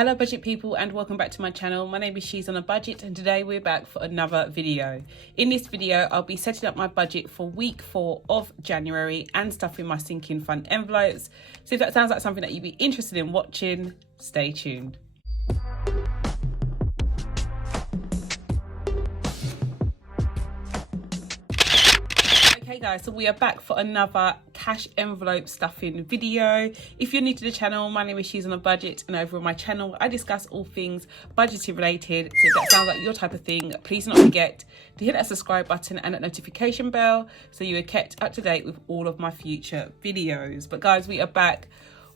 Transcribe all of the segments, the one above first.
Hello budget people and welcome back to my channel. My name is She's on a Budget and today we're back for another video. In this video I'll be setting up my budget for week 4 of January and stuffing my sinking fund envelopes. So if that sounds like something that you'd be interested in watching, stay tuned. Okay guys, so we are back for another cash envelope stuffing video. If you're new to the channel, my name is She's on a Budget and over on my channel I discuss all things budgeting related. So if that sounds like your type of thing, please do not forget to hit that subscribe button and that notification bell so you are kept up to date with all of my future videos. But guys, we are back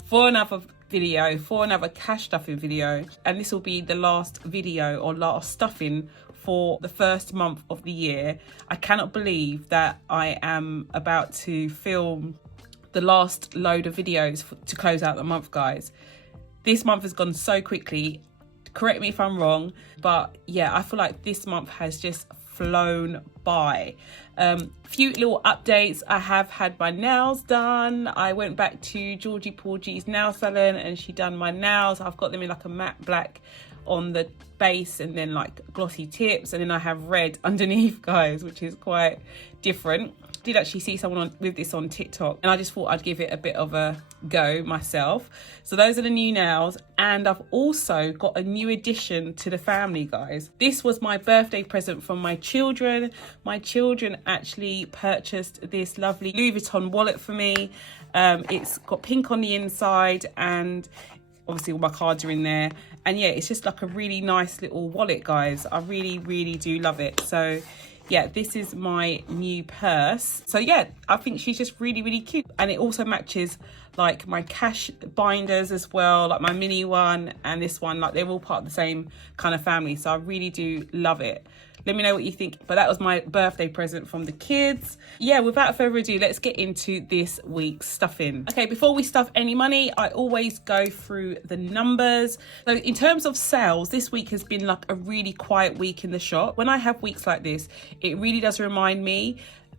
for another video, for another cash stuffing video, and this will be the last video or last stuffing for the first month of the year. I cannot believe that I am about to film the last load of videos to close out the month, guys. This month has gone so quickly. Correct me if I'm wrong, but yeah, I feel like this month has just flown by. Few little updates. I have had my nails done. I went back to Georgie Porgy's nail salon and she done my nails. I've got them in like a matte black on the base and then like glossy tips, and then I have red underneath, guys, which is quite different. Did actually see someone with this on TikTok and I just thought I'd give it a bit of a go myself. So those are the new nails, and I've also got a new addition to the family, guys. This was my birthday present from my children. My children actually purchased this lovely Louis Vuitton wallet for me. It's got pink on the inside and obviously all my cards are in there, and yeah, it's just like a really nice little wallet, guys. I really do love it. So yeah, this is my new purse. So yeah, I think she's just really cute, and it also matches like my cash binders as well, like my mini one and this one, like they're all part of the same kind of family. So I really do love it. Let me know what you think. But that was my birthday present from the kids. Yeah, without further ado, let's get into this week's stuffing. Okay, before we stuff any money, I always go through the numbers. So in terms of sales, this week has been like a really quiet week in the shop. When I have weeks like this, it really does remind me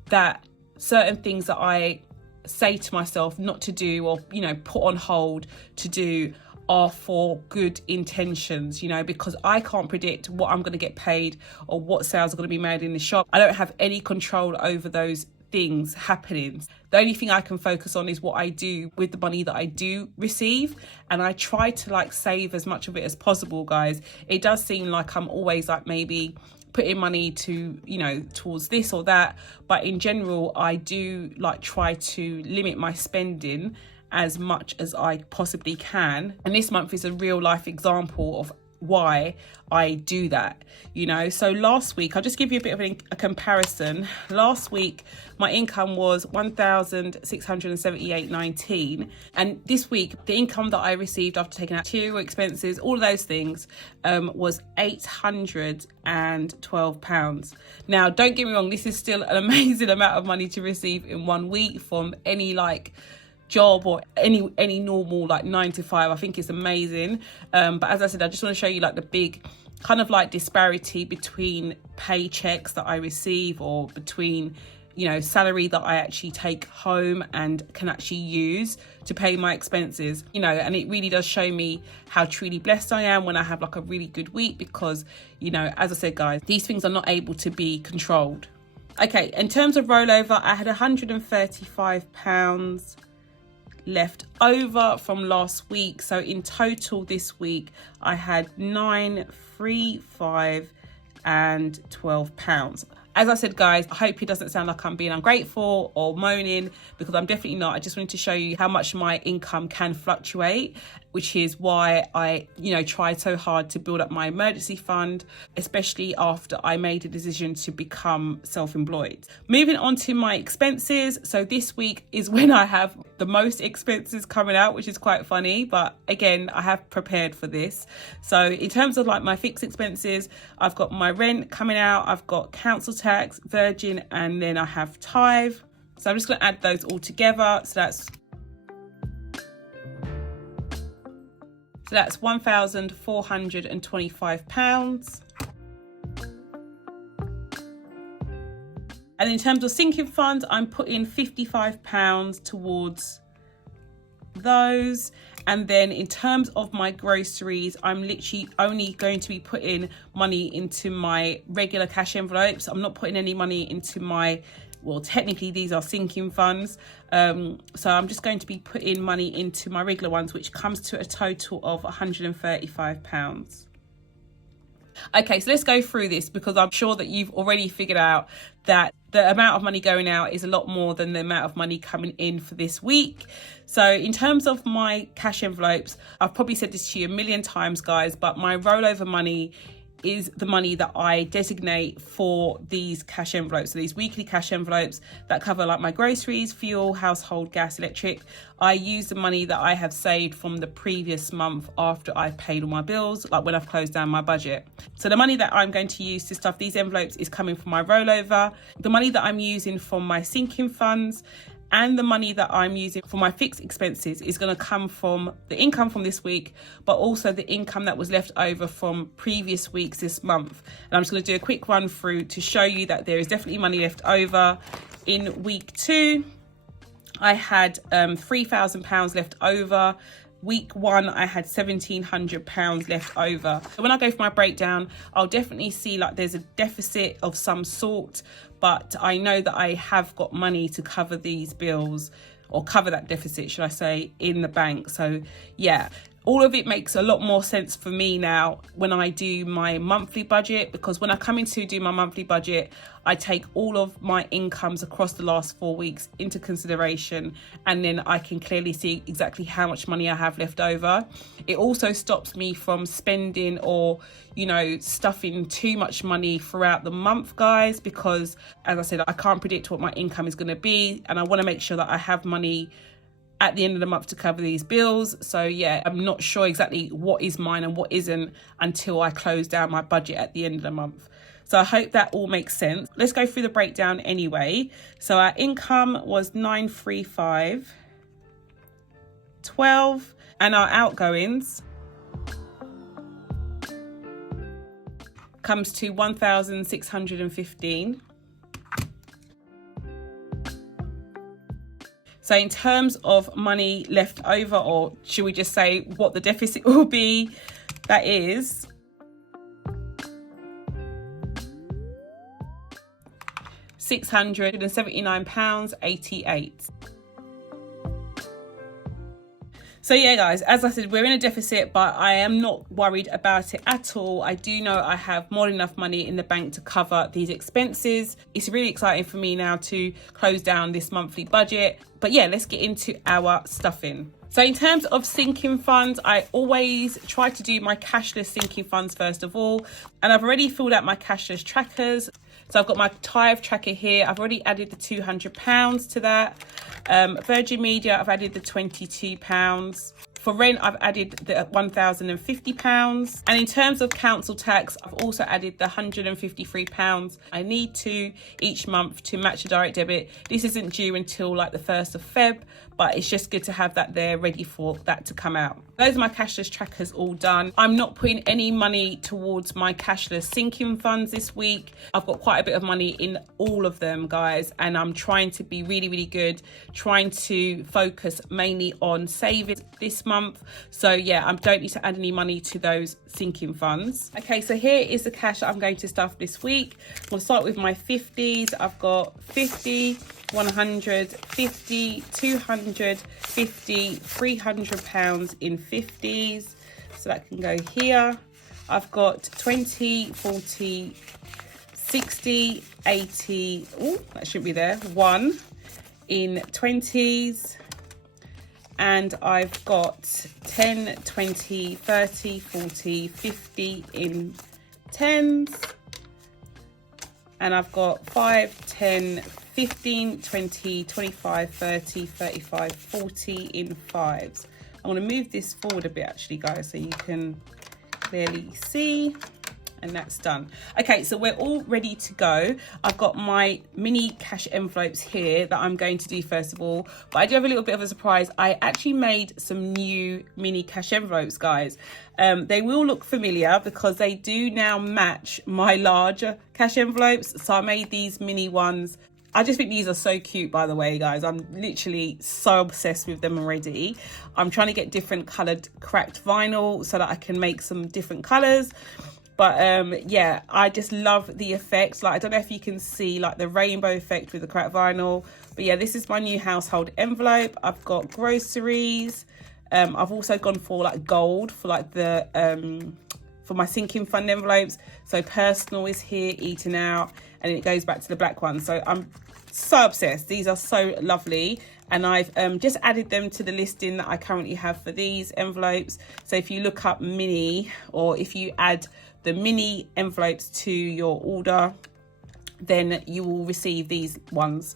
that certain things that I say to myself not to do, or, you know, put on hold to do, are for good intentions, you know, because I can't predict what I'm going to get paid or what sales are going to be made in the shop. I don't have any control over those things happening. The only thing I can focus on is what I do with the money that I do receive, and I try to like save as much of it as possible, guys. It does seem like I'm always like maybe putting money to, you know, towards this or that, but in general I do like try to limit my spending as much as I possibly can. And this month is a real life example of why I do that, you know. So last week, I'll just give you a bit of a comparison. Last week my income was £1,678.19, and this week the income that I received after taking out material expenses, all of those things, was £812. Now don't get me wrong, this is still an amazing amount of money to receive in one week from any like job or any normal like 9 to 5. I think it's amazing. But as I said, I just want to show you like the big kind of like disparity between paychecks that I receive, or between, you know, salary that I actually take home and can actually use to pay my expenses, you know. And it really does show me how truly blessed I am when I have like a really good week, because, you know, as I said, guys, these things are not able to be controlled. Okay, in terms of rollover, I had £135 left over from last week. So in total this week I had £935 and £12. As I said, guys, I hope it doesn't sound like I'm being ungrateful or moaning, because I'm definitely not. I just wanted to show you how much my income can fluctuate, which is why I, you know, tried so hard to build up my emergency fund, especially after I made a decision to become self-employed. Moving on to my expenses. So this week is when I have the most expenses coming out, which is quite funny, but again, I have prepared for this. So in terms of like my fixed expenses, I've got my rent coming out, I've got council tax, Virgin, and then I have tithe. So I'm just going to add those all together. So that's £1,425. And in terms of sinking funds, I'm putting £55 towards those. And then in terms of my groceries, I'm literally only going to be putting money into my regular cash envelopes. I'm not putting any money into my, well, technically these are sinking funds. So I'm just going to be putting money into my regular ones, which comes to a total of £135. Okay, so let's go through this, because I'm sure that you've already figured out that the amount of money going out is a lot more than the amount of money coming in for this week. So in terms of my cash envelopes, I've probably said this to you a million times, guys, but my rollover money is the money that I designate for these cash envelopes. So these weekly cash envelopes that cover like my groceries, fuel, household, gas, electric. I use the money that I have saved from the previous month after I've paid all my bills, like when I've closed down my budget. So the money that I'm going to use to stuff these envelopes is coming from my rollover. The money that I'm using from my sinking funds and the money that I'm using for my fixed expenses is going to come from the income from this week, but also the income that was left over from previous weeks this month. And I'm just going to do a quick run through to show you that there is definitely money left over. In week 2, I had £3,000 left over. Week 1, I had £1,700 left over. So when I go for my breakdown, I'll definitely see like there's a deficit of some sort, but I know that I have got money to cover these bills, or cover that deficit, should I say, in the bank. So yeah, all of it makes a lot more sense for me now when I do my monthly budget, because when I come in to do my monthly budget, I take all of my incomes across the last 4 weeks into consideration, and then I can clearly see exactly how much money I have left over. It also stops me from spending or, you know, stuffing too much money throughout the month, guys, because as I said, I can't predict what my income is going to be, and I want to make sure that I have money at the end of the month to cover these bills. So yeah, I'm not sure exactly what is mine and what isn't until I close down my budget at the end of the month. So I hope that all makes sense. Let's go through the breakdown anyway. So our income was 935.12, and our outgoings comes to 1,615. So in terms of money left over, or should we just say what the deficit will be, that is £679.88. So yeah, guys, as I said, we're in a deficit, but I am not worried about it at all. I do know I have more than enough money in the bank to cover these expenses. It's really exciting for me now to close down this monthly budget. But yeah, let's get into our stuffing. So in terms of sinking funds, I always try to do my cashless sinking funds first of all. And I've already filled out my cashless trackers. So I've got my Tithe tracker here. I've already added the £200 to that. Virgin Media, I've added the £22. For rent, I've added the £1,050. And in terms of council tax, I've also added the £153 I need to each month to match the direct debit. This isn't due until like the 1st of Feb, but it's just good to have that there ready for that to come out. Those are my cashless trackers all done. I'm not putting any money towards my cashless sinking funds this week. I've got quite a bit of money in all of them, guys, and I'm trying to be really, really good, trying to focus mainly on savings this month. So yeah, I don't need to add any money to those sinking funds. Okay, so here is the cash that I'm going to stuff this week. We'll start with my 50s. I've got 50, 100, 50, 200, 50, £300 in 50s. So that can go here. I've got 20, 40, 60, 80. Oh, that shouldn't be there. 1 in 20s. And I've got 10, 20, 30, 40, 50 in 10s. And I've got 5, 10, 15, 20, 25, 30, 35, 40 in 5s. I want to move this forward a bit actually, guys, so you can clearly see. And that's done. Okay, so we're all ready to go. I've got my mini cash envelopes here that I'm going to do first of all, but I do have a little bit of a surprise. I actually made some new mini cash envelopes, guys. They will look familiar because they do now match my larger cash envelopes. So I made these mini ones I just think these are so cute, by the way, guys. I'm literally so obsessed with them already. I'm trying to get different coloured cracked vinyl so that I can make some different colours. But yeah, I just love the effects. Like, I don't know if you can see like the rainbow effect with the cracked vinyl. But yeah, this is my new household envelope. I've got groceries. I've also gone for like gold for like the for my sinking fund envelopes. So personal is here, eating out, and it goes back to the black one. So I'm so obsessed. These are so lovely, and I've just added them to the listing that I currently have for these envelopes. So if you look up mini, or if you add the mini envelopes to your order, then you will receive these ones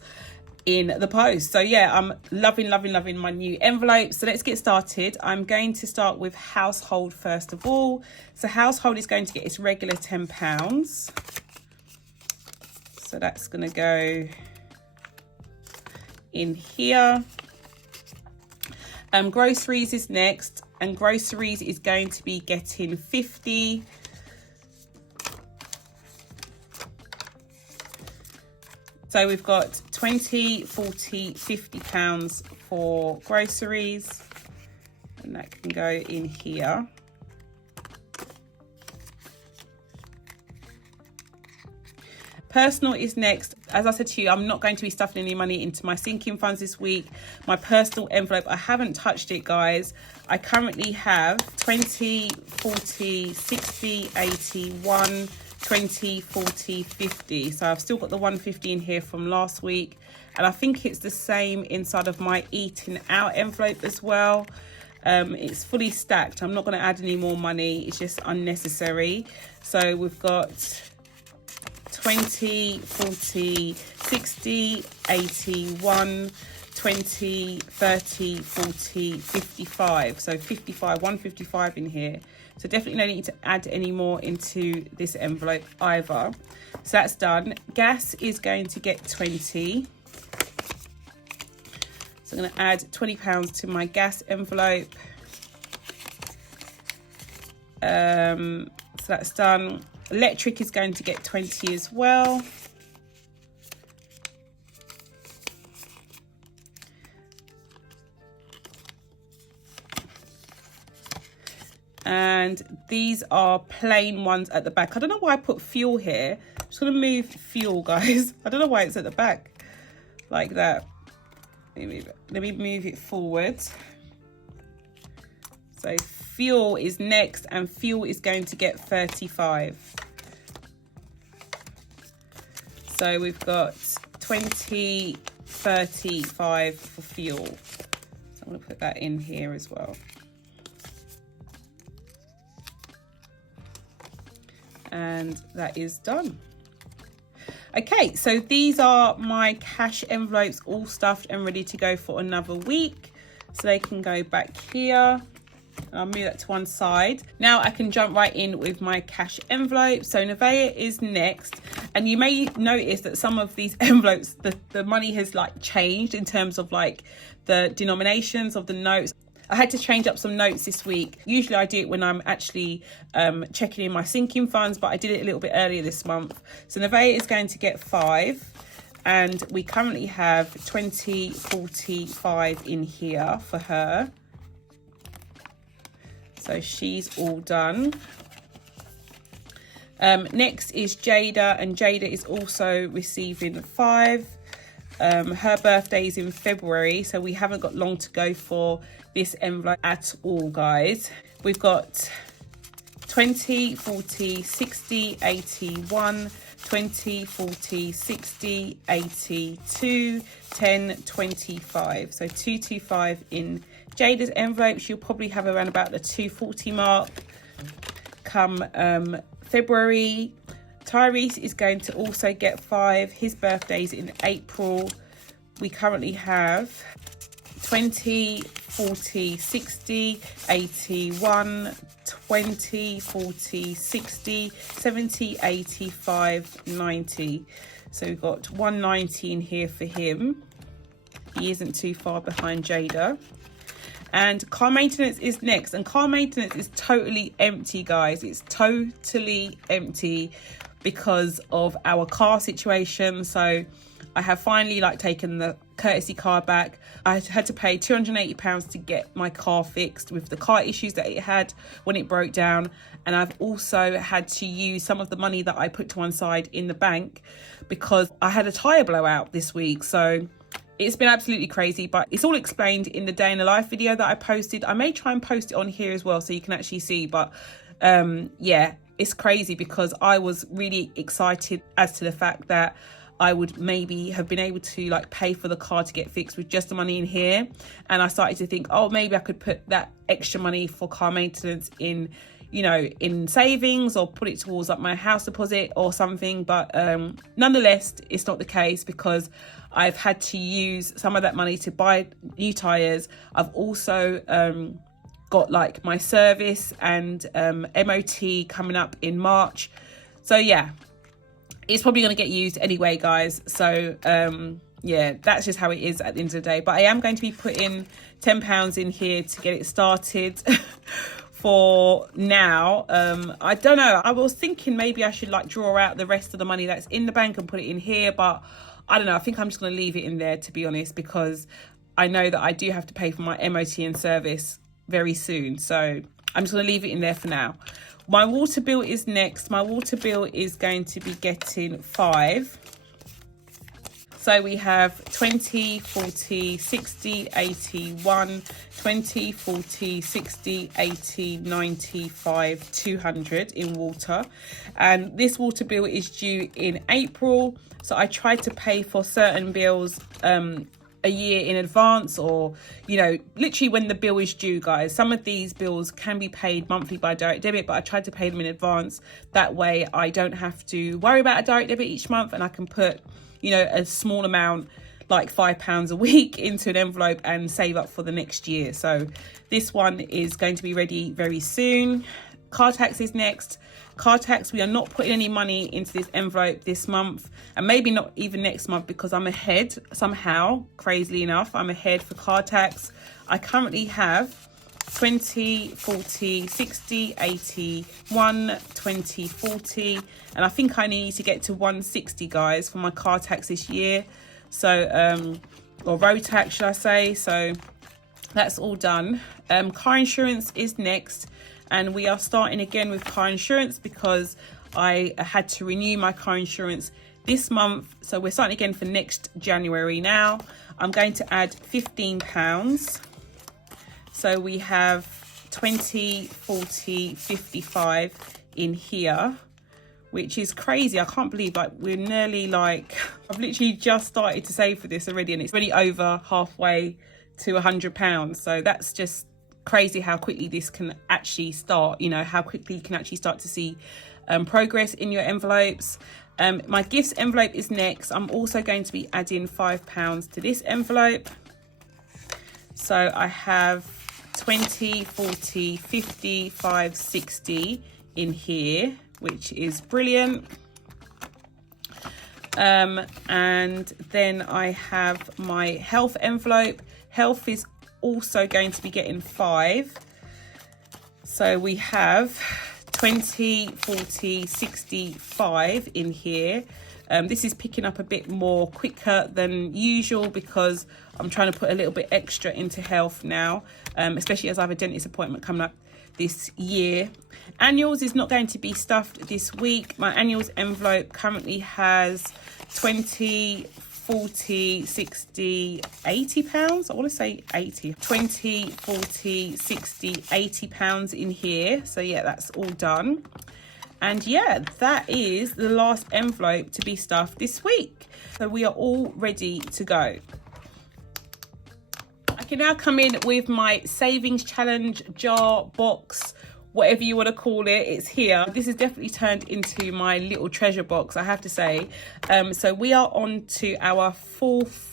in the post. So yeah, I'm loving my new envelope. So let's get started. I'm going to start with household first of all. So household is going to get its regular £10. So that's going to go in here. Groceries is next, and groceries is going to be getting 50. So we've got 20, 40, 50 pounds for groceries, and that can go in here. Personal is next. As I said to you, I'm not going to be stuffing any money into my sinking funds this week. My personal envelope, I haven't touched it, guys. I currently have 20, 40, 60, 80, 1, 20, 40, 50. So I've still got the 150 in here from last week, and I think it's the same inside of my eating out envelope as well. It's fully stacked. I'm not going to add any more money, it's just unnecessary. So we've got 20, 40, 60, 80, 1, 20, 30, 40, 55. So 55, 155 in here. So definitely no need to add any more into this envelope either. So that's done. Gas is going to get 20. So I'm going to add £20 to my gas envelope. So that's done. Electric is going to get 20 as well. And these are plain ones at the back. I don't know why I put fuel here. I'm just going to move fuel, guys. I don't know why it's at the back like that. Let me move it forward. So fuel is next, and fuel is going to get 35. So we've got 20, 35 for fuel. So I'm going to put that in here as well. And that is done. Okay, so these are my cash envelopes all stuffed and ready to go for another week. So they can go back here. I'll move that to one side. Now I can jump right in with my cash envelope. So Nevaeh is next, and you may notice that some of these envelopes, the money has like changed in terms of like the denominations of the notes. I had to change up some notes this week. Usually I do it when I'm actually checking in my sinking funds, but I did it a little bit earlier this month. So Nevaeh is going to get 5, and we currently have 20, 45 in here for her. So she's all done. Next is Jada, and Jada is also receiving 5. Her birthday is in February, so we haven't got long to go for this envelope at all, guys. We've got 20, 40, 60, 81, 20, 40, 60, 82, 10, 25. So 225 in Jada's envelope. She'll probably have around about the 240 mark come February. Tyrese is going to also get 5. His birthday's in April. We currently have 20, 40, 60, 81, 20, 40, 60, 70, 85, 90. So we've got 190 in here for him. He isn't too far behind Jada. And car maintenance is next, and car maintenance is totally empty, guys. It's totally empty because of our car situation. So I have finally like taken the courtesy car back. I had to pay £280 to get my car fixed with the car issues that it had when it broke down. And I've also had to use some of the money that I put to one side in the bank because I had a tyre blowout this week. So it's been absolutely crazy, but it's all explained in the day in the life video that I posted. I may try and post it on here as well so you can actually see, but yeah, it's crazy because I was really excited as to the fact that I would maybe have been able to like pay for the car to get fixed with just the money in here. And I started to think, oh, maybe I could put that extra money for car maintenance in, you know, in savings or put it towards like my house deposit or something. But nonetheless, it's not the case because I've had to use some of that money to buy new tyres. I've also got like my service and MOT coming up in March. So yeah, it's probably going to get used anyway, guys. So yeah, that's just how it is at the end of the day. But I am going to be putting £10 in here to get it started for now. I don't know, I was thinking maybe I should like draw out the rest of the money that's in the bank and put it in here, but I don't know, I think I'm just going to leave it in there, to be honest, because I know that I do have to pay for my MOT and service very soon. So I'm just going to leave it in there for now. My water bill is next. My water bill is going to be getting 5. So we have 20, 40, 60, 80, 1, 20, 40, 60, 80, 95, 200 in water. And this water bill is due in April. So I tried to pay for certain bills a year in advance, or, you know, literally when the bill is due, guys. Some of these bills can be paid monthly by direct debit, but I tried to pay them in advance. That way I don't have to worry about a direct debit each month, and I can put, you know, a small amount like £5 a week into an envelope and save up for the next year. So this one is going to be ready very soon. Car tax is next. Car tax, we are not putting any money into this envelope this month, and maybe not even next month, because I'm ahead somehow, crazily enough. I'm ahead for car tax. I currently have 20, 40, 60, 80, 1, 20, 40, and I think I need to get to 160, guys, for my car tax this year. So or road tax, should I say. So that's all done. Car insurance is next, and we are starting again with car insurance because I had to renew my car insurance this month. So we're starting again for next January now. I'm going to add £15. So we have 20, 40, 55 in here, which is crazy. I can't believe, like, we're nearly like, I've literally just started to save for this already, and it's already over halfway to £100. So that's just crazy how quickly this can actually start, you know, how quickly you can actually start to see progress in your envelopes. My gifts envelope is next. I'm also going to be adding £5 to this envelope. So I have 20, 40, 55, 60 in here, which is brilliant. And then I have my health envelope. Health is also going to be getting 5. So we have 20, 40, 65 in here. This is picking up a bit more quicker than usual because I'm trying to put a little bit extra into health now, especially as I have a dentist appointment coming up this year. Annuals is not going to be stuffed this week. My annuals envelope currently has 20, 40, 60, 80 pounds. I want to say 80. 20, 40, 60, 80 pounds in here. So yeah, that's all done. And yeah, that is the last envelope to be stuffed this week. So we are all ready to go. I can now come in with my savings challenge jar, box, whatever you want to call it. It's here. This has definitely turned into my little treasure box, I have to say. So we are on to our 4th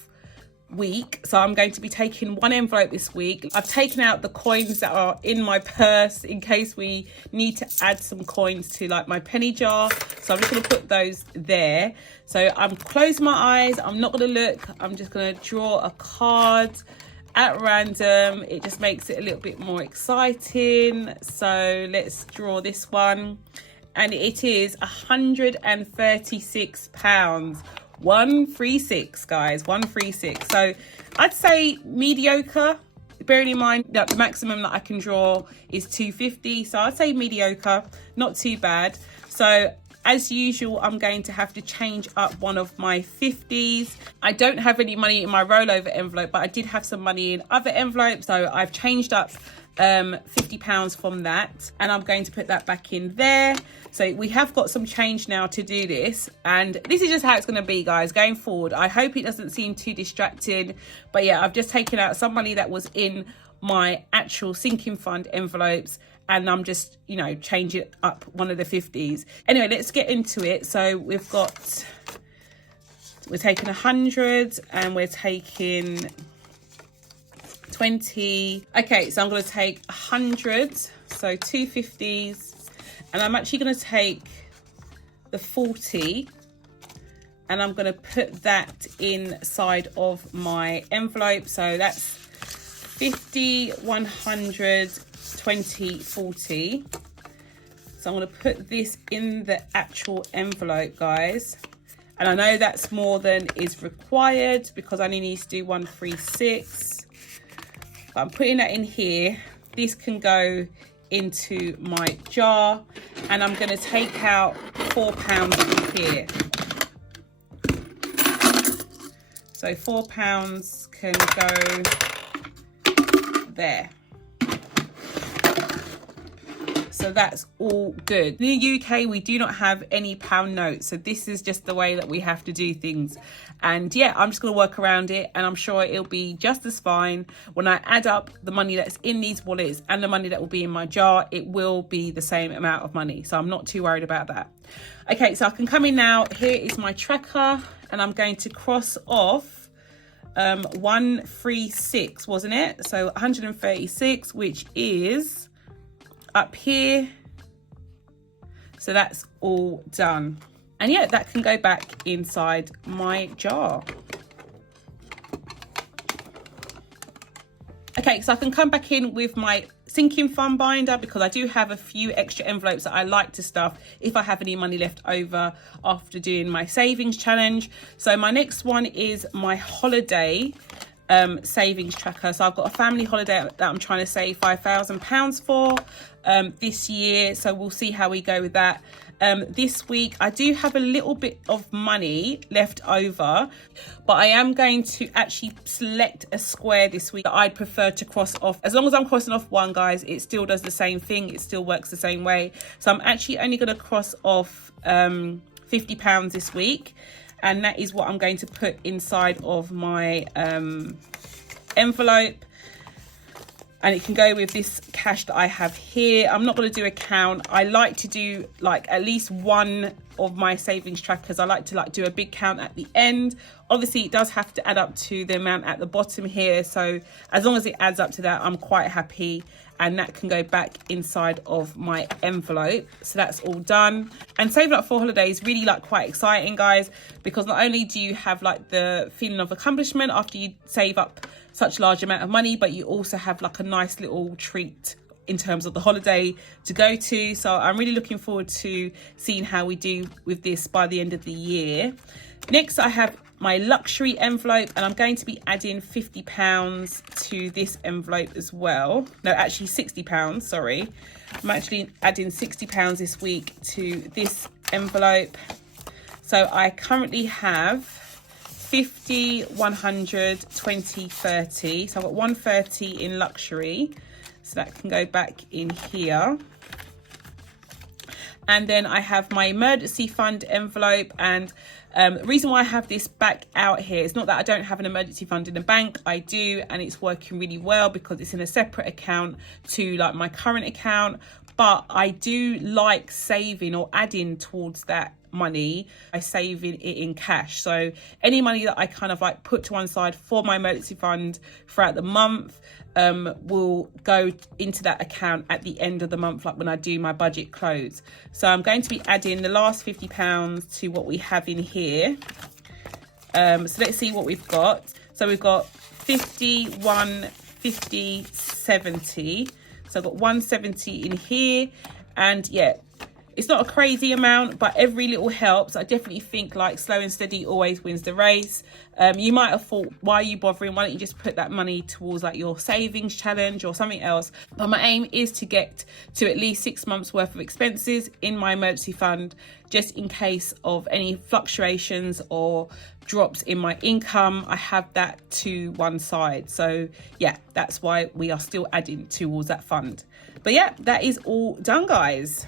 week. So I'm going to be taking one envelope this week. I've taken out the coins that are in my purse in case we need to add some coins to like my penny jar. So I'm just going to put those there. So I'm closing my eyes. I'm not going to look. I'm just going to draw a card at random. It just makes it a little bit more exciting. So let's draw this one, and it is £136. 136, guys, 136. So I'd say mediocre, bearing in mind that the maximum that I can draw is 250. So I'd say mediocre, not too bad. So as usual, I'm going to have to change up one of my 50s. I don't have any money in my rollover envelope, but I did have some money in other envelopes. So I've changed up £50 from that, and I'm going to put that back in there. So we have got some change now to do this, and this is just how it's going to be, guys, going forward. I hope it doesn't seem too distracting, but yeah, I've just taken out some money that was in my actual sinking fund envelopes, and I'm just, you know, changing up one of the 50s. Anyway, let's get into it. So we're taking 100, and we're taking 20. Okay, so I'm going to take 100, so 2 50s, and I'm actually going to take the 40, and I'm going to put that inside of my envelope. So that's 50, 100, 20, 40. So I'm going to put this in the actual envelope, guys, and I know that's more than is required because I only need to do 136. But I'm putting that in here. This can go into my jar, and I'm going to take out £4 from here. So £4 can go there. So that's all good. In the UK, we do not have any pound notes. So this is just the way that we have to do things. And yeah, I'm just going to work around it, and I'm sure it'll be just as fine. When I add up the money that's in these wallets and the money that will be in my jar, it will be the same amount of money. So I'm not too worried about that. Okay, so I can come in now. Here is my tracker, and I'm going to cross off 136, wasn't it? So 136, which is up here. So that's all done, and yeah, that can go back inside my jar. Okay, so I can come back in with my sinking fund binder because I do have a few extra envelopes that I like to stuff if I have any money left over after doing my savings challenge. So my next one is my holiday savings tracker. So I've got a family holiday that I'm trying to save £5,000 for this year, so we'll see how we go with that. This week I do have a little bit of money left over, but I am going to actually select a square this week that I'd prefer to cross off. As long as I'm crossing off one, guys, it still does the same thing, it still works the same way. So I'm actually only going to cross off £50 this week, and that is what I'm going to put inside of my envelope, and it can go with this cash that I have here. I'm not going to do a count. I like to do like at least one of my savings trackers. I like to do a big count at the end. Obviously it does have to add up to the amount at the bottom here, so as long as it adds up to that, I'm quite happy, and that can go back inside of my envelope. So that's all done. And saving up for holidays really quite exciting, guys, because not only do you have the feeling of accomplishment after you save up such large amount of money, but you also have a nice little treat in terms of the holiday to go to. So I'm really looking forward to seeing how we do with this by the end of the year. Next, I have my luxury envelope, and I'm going to be adding £50 to this envelope as well. No, actually £60, sorry. I'm actually adding £60 this week to this envelope. So I currently have 50, 100, 20, 30. So I've got 130 in luxury. So that can go back in here. And then I have my emergency fund envelope, and the reason why I have this back out here, it's not that I don't have an emergency fund in the bank, I do, and it's working really well because it's in a separate account to my current account, but I do like saving or adding towards that money by saving it in cash. So any money that I put to one side for my emergency fund throughout the month will go into that account at the end of the month, when I do my budget close. So I'm going to be adding the last £50 to what we have in here. So let's see what we've got. So we've got 50, 50, 70. So I've got 170 in here, and yeah, It's not a crazy amount, but every little helps. I definitely think like slow and steady always wins the race. You might have thought, why are you bothering? Why don't you just put that money towards like your savings challenge or something else? But my aim is to get to at least 6 months worth of expenses in my emergency fund, just in case of any fluctuations or drops in my income. I have that to one side. So yeah, that's why we are still adding towards that fund. But yeah, that is all done, guys.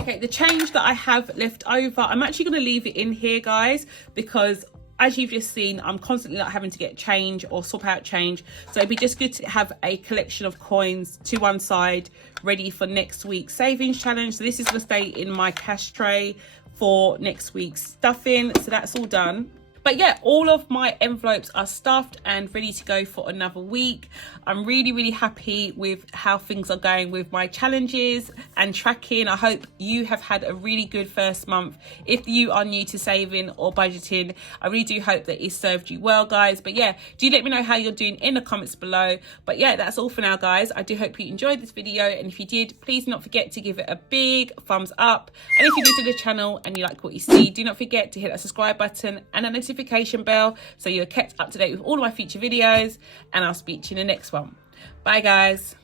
Okay, the change that I have left over, I'm actually going to leave it in here, guys, because as you've just seen, I'm constantly like having to get change or swap out change. So it'd be just good to have a collection of coins to one side ready for next week's savings challenge. So this is going to stay in my cash tray for next week's stuffing. So that's all done. But yeah, all of my envelopes are stuffed and ready to go for another week. I'm really happy with how things are going with my challenges and tracking. I hope you have had a really good first month. If you are new to saving or budgeting, I really do hope that it served you well, guys. But yeah, do let me know how you're doing in the comments below. But yeah, that's all for now, guys. I do hope you enjoyed this video, and if you did, please do not forget to give it a big thumbs up. And if you're new to the channel and you like what you see, do not forget to hit that subscribe button and a notification bell so you're kept up to date with all of my future videos, and I'll speak to you in the next one. Bye, guys.